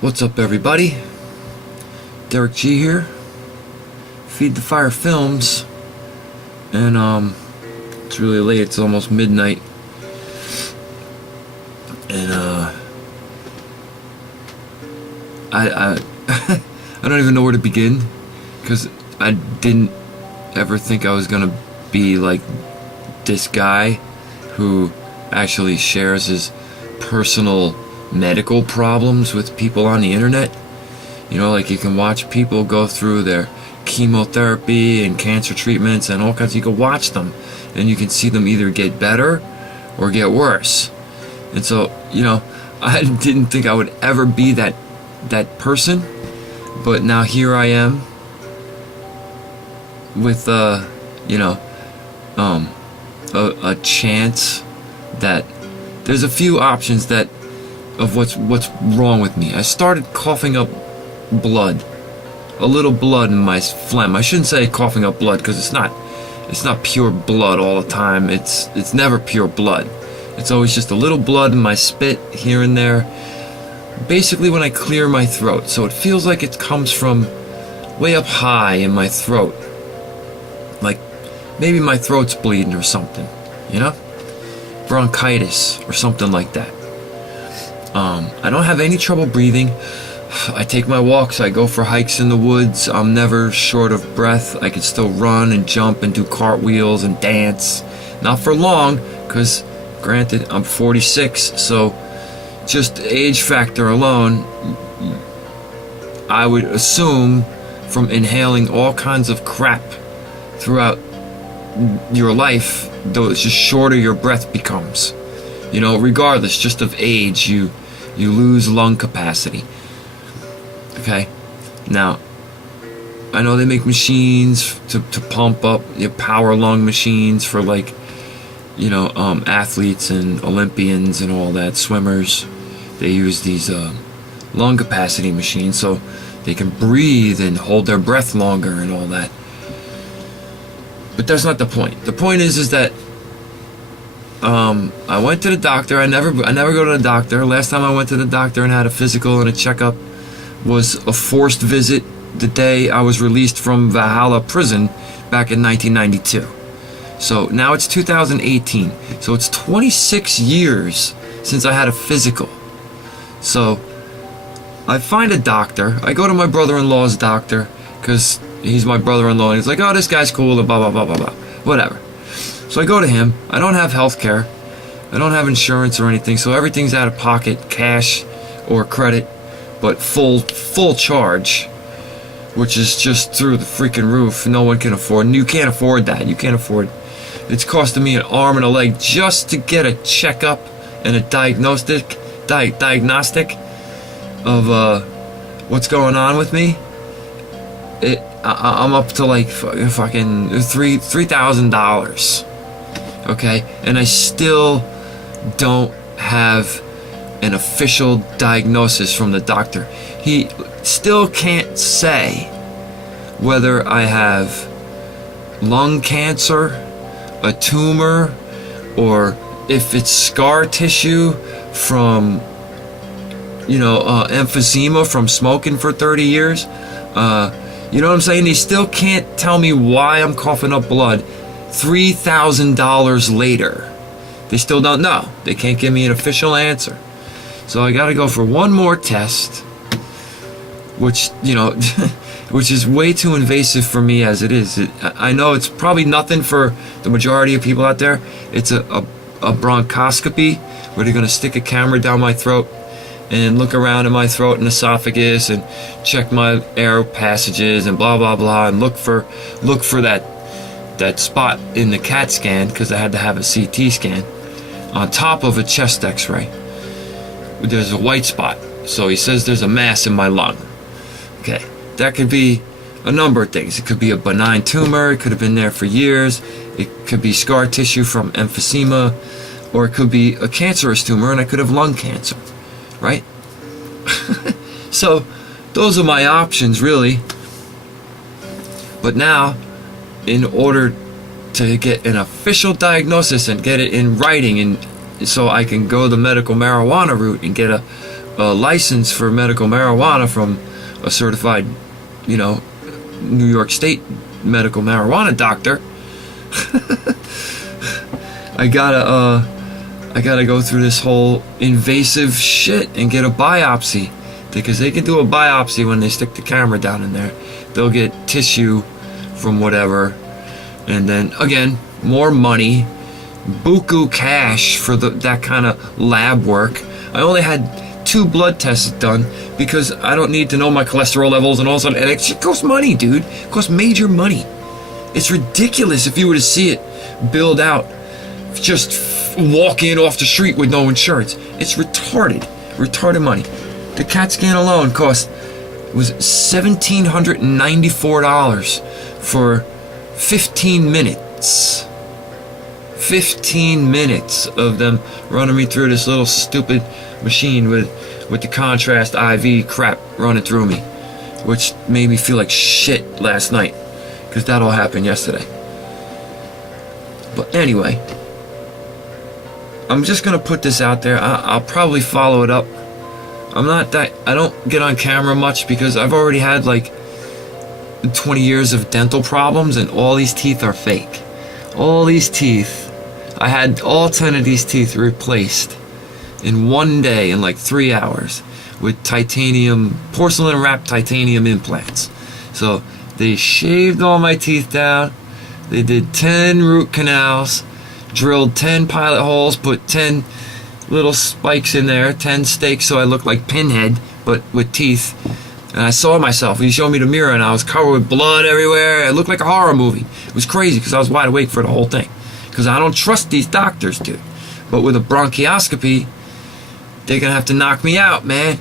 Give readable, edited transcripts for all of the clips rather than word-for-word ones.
What's up, everybody? Derek G here. Feed the Fire Films. And it's really late. It's almost midnight. And I I don't even know where to begin, because I didn't ever think I was gonna be like this guy who actually shares his personal medical problems with people on the internet. You know, like, you can watch people go through their chemotherapy and cancer treatments and all kinds. You can watch them and you can see them either get better or get worse. And so, you know, I didn't think I would ever be that person, but now here I am with you know, a chance that there's a few options that of what's wrong with me. I started coughing up blood, a little blood in my phlegm. I shouldn't say coughing up blood, because it's not pure blood all the time. It's never pure blood. It's always just a little blood in my spit here and there, basically when I clear my throat. So it feels like it comes from way up high in my throat, like maybe my throat's bleeding or something, you know, bronchitis or something like that. I don't have any trouble breathing. I take my walks, I go for hikes in the woods. I'm never short of breath. I can still run and jump and do cartwheels and dance. Not for long, because granted, I'm 46, so just age factor alone, I would assume from inhaling all kinds of crap throughout your life, though it's just shorter your breath becomes. You know, regardless just of age, you lose lung capacity. Okay, now I know they make machines to pump up, power lung machines for, like, you know, athletes and Olympians and all that, swimmers. They use these lung capacity machines so they can breathe and hold their breath longer and all that. But that's not the point. The point is that I went to the doctor. I never go to the doctor. Last time I went to the doctor and had a physical and a checkup was a forced visit the day I was released from Valhalla prison back in 1992. So now it's 2018. So it's 26 years since I had a physical. So I find a doctor. I go to my brother-in-law's doctor, because he's my brother-in-law, and he's like, oh, this guy's cool, and blah, blah, blah, blah, blah. Whatever. So I go to him. I don't have health care. I don't have insurance or anything, so everything's out of pocket, cash or credit, but full charge, which is just through the freaking roof. No one can afford, and you can't afford that. You can't afford. It's costing me an arm and a leg just to get a checkup and a diagnostic of what's going on with me. I'm up to like fucking $3,000. Okay, and I still don't have an official diagnosis from the doctor. He still can't say whether I have lung cancer, a tumor, or if it's scar tissue from, you know, emphysema from smoking for 30 years. You know what I'm saying? He still can't tell me why I'm coughing up blood $3,000 later. They still don't know. They can't give me an official answer. So I gotta go for one more test, which, you know, which is way too invasive for me as it is. I know it's probably nothing for the majority of people out there. It's a bronchoscopy, where they're gonna stick a camera down my throat and look around in my throat and esophagus and check my air passages and blah blah blah, and look for that spot in the CAT scan, because I had to have a CT scan on top of a chest X-ray. There's a white spot, so he says there's a mass in my lung. Okay, that could be a number of things. It could be a benign tumor. It could have been there for years. It could be scar tissue from emphysema, or it could be a cancerous tumor, and I could have lung cancer. Right? So those are my options, really. But now, in order to get an official diagnosis and get it in writing, and so I can go the medical marijuana route and get a a license for medical marijuana from a certified, you know, New York State medical marijuana doctor, I gotta go through this whole invasive shit and get a biopsy, because they can do a biopsy when they stick the camera down in there. They'll get tissue from whatever, and then again, more money, buku cash for that kind of lab work. I only had 2 blood tests done because I don't need to know my cholesterol levels and all of a sudden, and it shit costs money, dude. It costs major money. It's ridiculous if you were to see it build out, just walk in off the street with no insurance. It's retarded money. The CAT scan alone was $1,794 for 15 minutes. 15 minutes of them running me through this little stupid machine with the contrast IV crap running through me, which made me feel like shit last night, because that all happened yesterday. But anyway, I'm just gonna put this out there. I'll probably follow it up. I don't get on camera much because I've already had like 20 years of dental problems, and all these teeth are fake. All these teeth, I had all 10 of these teeth replaced in one day, in like 3 hours, with porcelain wrapped titanium implants. So they shaved all my teeth down, they did 10 root canals, drilled 10 pilot holes, put 10 little spikes in there, 10 stakes, so I looked like Pinhead, but with teeth. And I saw myself. He showed me the mirror, and I was covered with blood everywhere. It looked like a horror movie. It was crazy, because I was wide awake for the whole thing. Because I don't trust these doctors, dude. But with a bronchioscopy, they're gonna have to knock me out, man.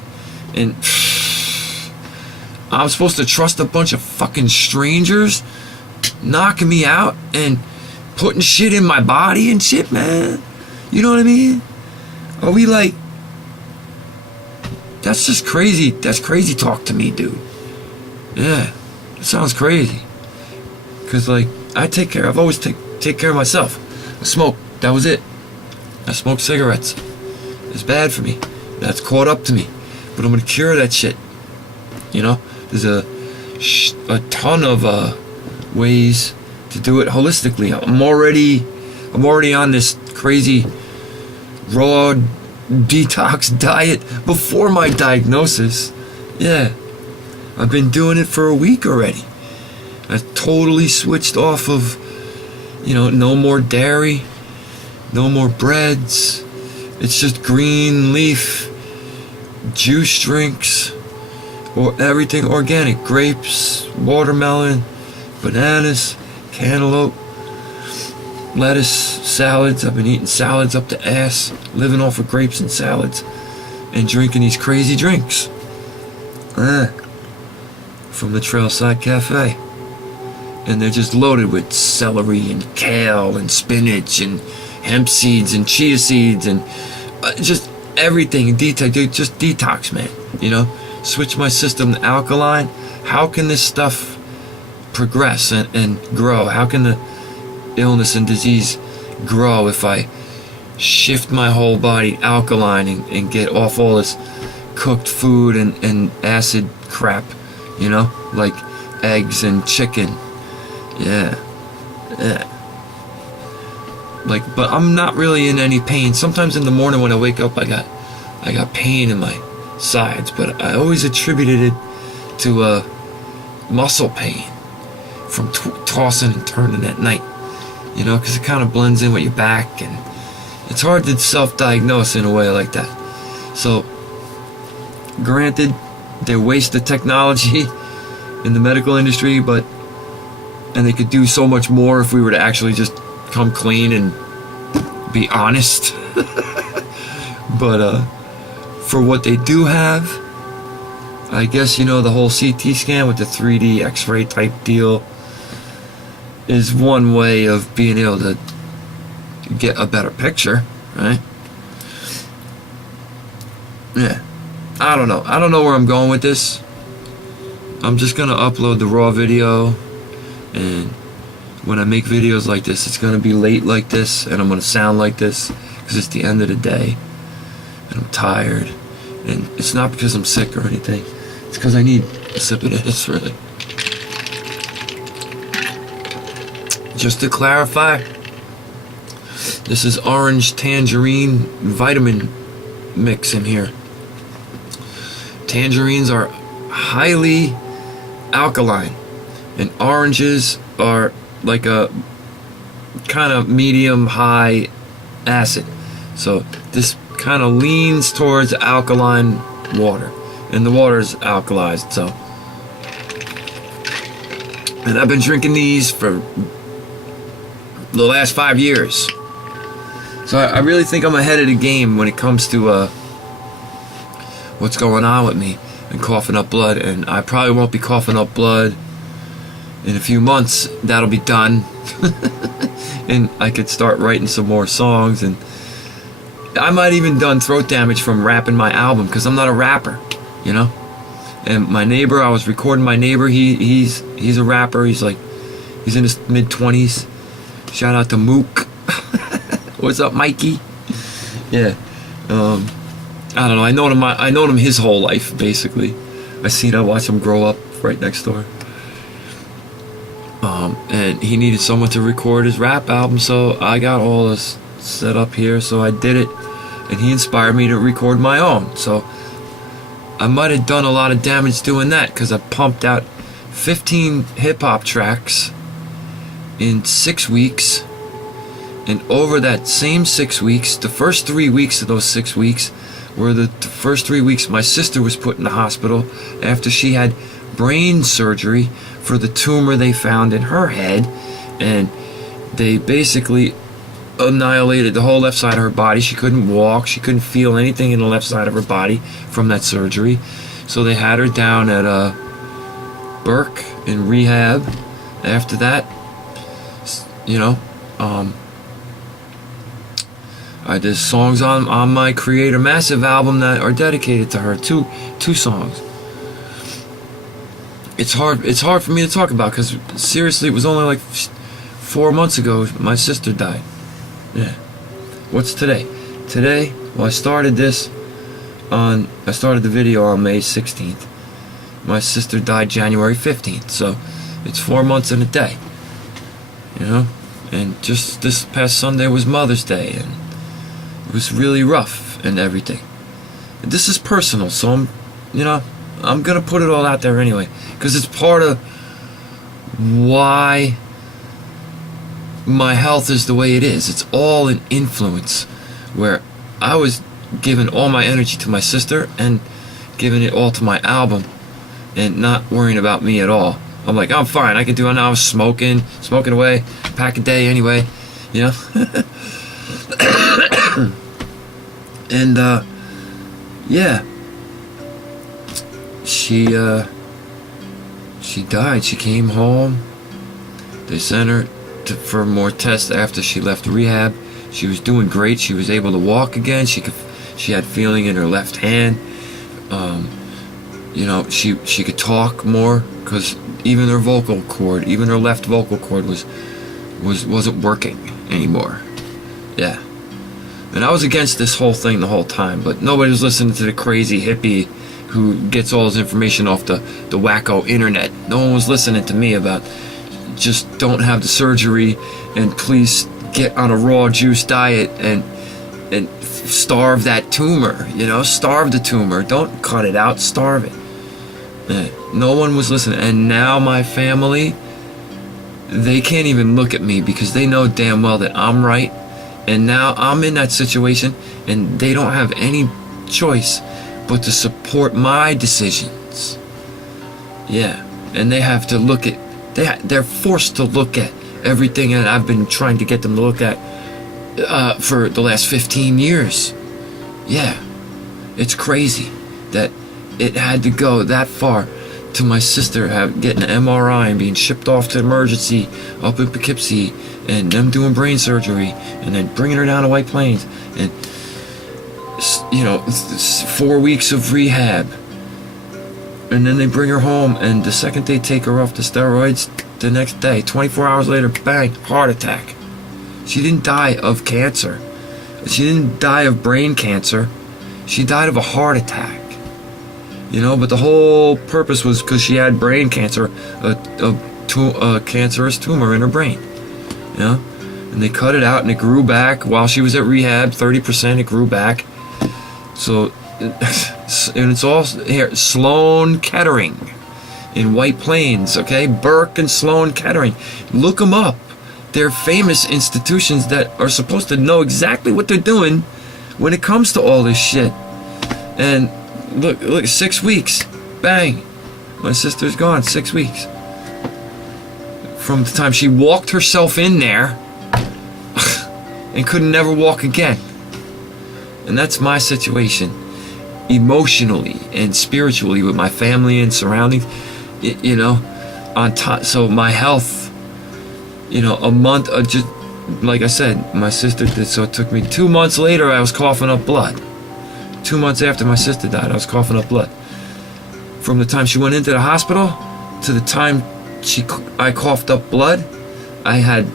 And I'm supposed to trust a bunch of fucking strangers knocking me out and putting shit in my body and shit, man. You know what I mean? Are we like... That's just crazy. That's crazy talk to me, dude. Yeah, it sounds crazy. Because, like, I've always take care of myself. I smoke. That was it. I smoke cigarettes. It's bad for me. That's caught up to me. But I'm going to cure that shit. You know? There's a ton of ways to do it holistically. I'm already on this crazy raw detox diet before my diagnosis. Yeah, I've been doing it for a week already. I totally switched off of, you know, no more dairy, no more breads. It's just green leaf juice drinks, or everything organic. Grapes, watermelon, bananas, cantaloupe, lettuce, salads. I've been eating salads up the ass, living off of grapes and salads, and drinking these crazy drinks from the Trailside Cafe. And they're just loaded with celery and kale and spinach and hemp seeds and chia seeds and just everything. Just detox, man. You know, switch my system to alkaline. How can this stuff progress and grow? How can the illness and disease grow if I shift my whole body alkaline and get off all this cooked food and acid crap, you know, like eggs and chicken? Yeah. Like, but I'm not really in any pain. Sometimes in the morning when I wake up, I got pain in my sides, but I always attributed it to muscle pain from tossing and turning at night, you know, because it kind of blends in with your back, and it's hard to self-diagnose in a way like that. So, granted, they waste the technology in the medical industry, and they could do so much more if we were to actually just come clean and be honest. But for what they do have, I guess, you know, the whole CT scan with the 3D X-ray type deal is one way of being able to get a better picture, right? Yeah. I don't know where I'm going with this. I'm just gonna upload the raw video, and when I make videos like this, it's gonna be late like this, and I'm gonna sound like this because it's the end of the day and I'm tired And it's not because I'm sick or anything. It's because I need a sip of this, really. Just to clarify, this is orange tangerine vitamin mix in here. Tangerines are highly alkaline, and oranges are like a kind of medium high acid. So this kind of leans towards alkaline water, and the water is alkalized. So, and I've been drinking these for the last 5 years. So I really think I'm ahead of the game when it comes to what's going on with me and coughing up blood. And I probably won't be coughing up blood in a few months. That'll be done. And I could start writing some more songs, and I might even done throat damage from rapping my album, because I'm not a rapper, you know. And my neighbor, I was recording my neighbor. He's a rapper. He's in his mid-20s. Shout out to Mook. What's up, Mikey? Yeah. I don't know. I known him his whole life, basically. I watched him grow up right next door. And he needed someone to record his rap album, so I got all this set up here, so I did it. And he inspired me to record my own. So I might have done a lot of damage doing that, because I pumped out 15 hip-hop tracks in 6 weeks. And over that same 6 weeks, the first 3 weeks of those 6 weeks were the first 3 weeks my sister was put in the hospital after she had brain surgery for the tumor they found in her head. And they basically annihilated the whole left side of her body. She couldn't walk. She couldn't feel anything in the left side of her body from that surgery. So they had her down at Burke in rehab. After that, you know, I did songs on my Creator Massive album that are dedicated to her. Two songs. It's hard for me to talk about, because seriously, it was only like 4 months ago my sister died. Yeah. What's today? Today, well, I started the video on May 16th. My sister died January 15th, so it's 4 months and a day. You know? And just this past Sunday was Mother's Day, and it was really rough and everything. And this is personal, so I'm gonna put it all out there anyway, because it's part of why my health is the way it is. It's all an influence, where I was giving all my energy to my sister and giving it all to my album and not worrying about me at all. I'm like, I'm fine, I can do it now. I was smoking away, pack a day anyway, you know. And yeah, she died. She came home. They sent her for more tests after she left rehab. She was doing great. She was able to walk again. She had feeling in her left hand. You know, she could talk more, because even her vocal cord, even her left vocal cord wasn't working anymore. Yeah. And I was against this whole thing the whole time, but nobody was listening to the crazy hippie who gets all his information off the wacko internet. No one was listening to me about just don't have the surgery and please get on a raw juice diet and starve that tumor, you know, starve the tumor. Don't cut it out, starve it. No one was listening. And now my family, they can't even look at me, because they know damn well that I'm right. And now I'm in that situation, and they don't have any choice but to support my decisions. Yeah, and they have to look at, they're forced to look at everything that I've been trying to get them to look at for the last 15 years. Yeah, it's crazy that it had to go that far, to my sister getting an MRI and being shipped off to emergency up in Poughkeepsie, and them doing brain surgery, and then bringing her down to White Plains, and 4 weeks of rehab, and then they bring her home, and the second they take her off the steroids, the next day, 24 hours later, bang, heart attack. She didn't die of cancer. She didn't die of brain cancer. She died of a heart attack. You know, but the whole purpose was because she had brain cancer, a cancerous tumor in her brain. You know, and they cut it out and it grew back while she was at rehab. 30% it grew back. So, and it's all here. Sloan Kettering in White Plains. Okay, Burke and Sloan Kettering. Look them up. They're famous institutions that are supposed to know exactly what they're doing when it comes to all this shit. And look, 6 weeks, bang, my sister's gone. 6 weeks from the time she walked herself in there and could never walk again. And that's my situation, emotionally and spiritually, with my family and surroundings. You know, on top. So my health, you know, a month, just like I said, my sister did. So it took me 2 months later. I was coughing up blood. 2 months after my sister died, I was coughing up blood. From the time she went into the hospital to the time I coughed up blood, I had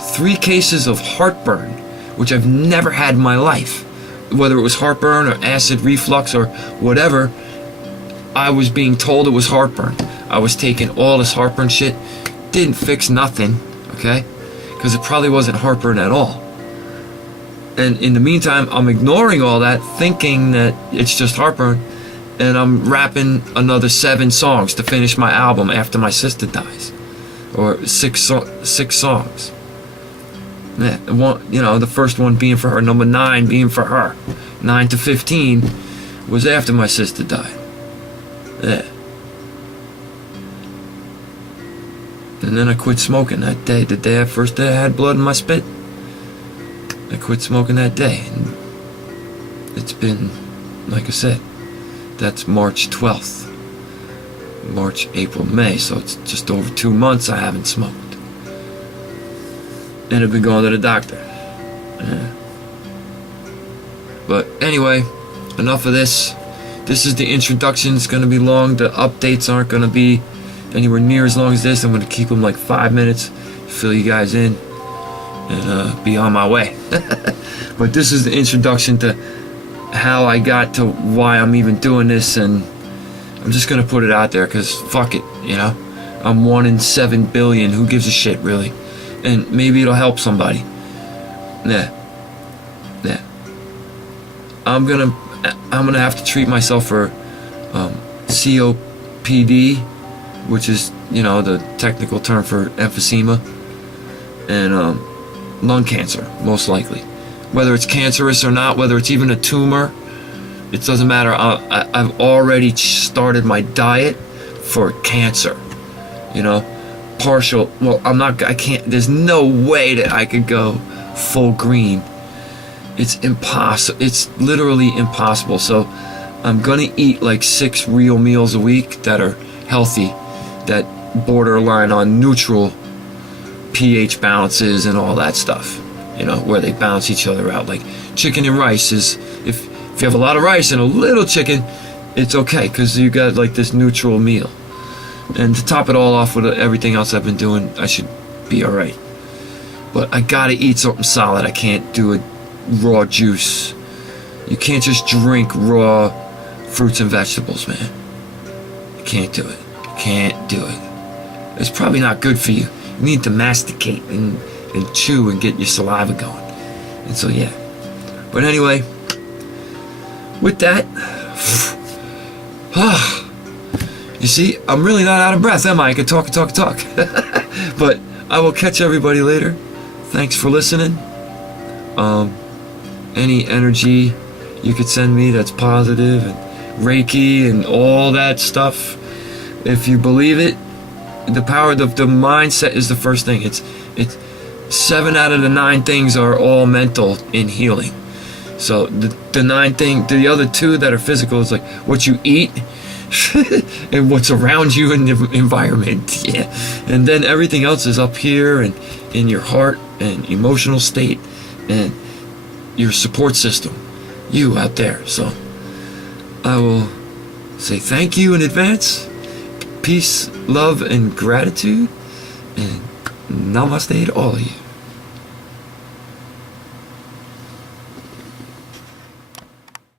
3 cases of heartburn, which I've never had in my life. Whether it was heartburn or acid reflux or whatever, I was being told it was heartburn. I was taking all this heartburn shit, didn't fix nothing, okay? Because it probably wasn't heartburn at all. And in the meantime, I'm ignoring all that, thinking that it's just heartburn, and I'm rapping another 7 songs to finish my album after my sister dies, or 6 songs. Yeah, one, you know, the first one being for her, number 9 being for her. 9 to 15 was after my sister died. Yeah. And then I quit smoking that day. The first day I had blood in my spit, I quit smoking that day. And it's been, like I said, that's March 12th. March, April, May. So it's just over 2 months I haven't smoked. And I've been going to the doctor. Yeah. But anyway, enough of this. This is the introduction. It's going to be long. The updates aren't going to be anywhere near as long as this. I'm going to keep them like 5 minutes, fill you guys in, and be on my way. But this is the introduction to how I got to why I'm even doing this, and I'm just going to put it out there because fuck it, you know? I'm 1 in 7 billion. Who gives a shit, really? And maybe it'll help somebody. Yeah. I'm gonna have to treat myself for COPD, which is, you know, the technical term for emphysema, and lung cancer, most likely. Whether it's cancerous or not, whether it's even a tumor, it doesn't matter. I've already started my diet for cancer, you know. Partial, well, I can't, there's no way that I could go full green. It's impossible. It's literally impossible. So I'm gonna eat like 6 real meals a week that are healthy, that borderline on neutral pH balances and all that stuff, you know, where they balance each other out. Like chicken and rice is, if you have a lot of rice and a little chicken, it's okay because you got like this neutral meal. And to top it all off with everything else I've been doing, I should be alright. But I gotta eat something solid. I can't do a raw juice. You can't just drink raw fruits and vegetables, man. You can't do it. You can't do it. It's probably not good for you. You need to masticate and chew and get your saliva going. And so, yeah. But anyway, with that, you see, I'm really not out of breath, am I? I can talk. But I will catch everybody later. Thanks for listening. Any energy you could send me that's positive, and Reiki and all that stuff, if you believe it, the power of the mindset is the first thing. It's 7 out of the 9 things are all mental in healing. So the 9 thing, the other 2 that are physical is like what you eat and what's around you in the environment. Yeah. And then everything else is up here and in your heart and emotional state and your support system, you out there. So I will say thank you in advance. Peace, love, and gratitude, and namaste to all of you.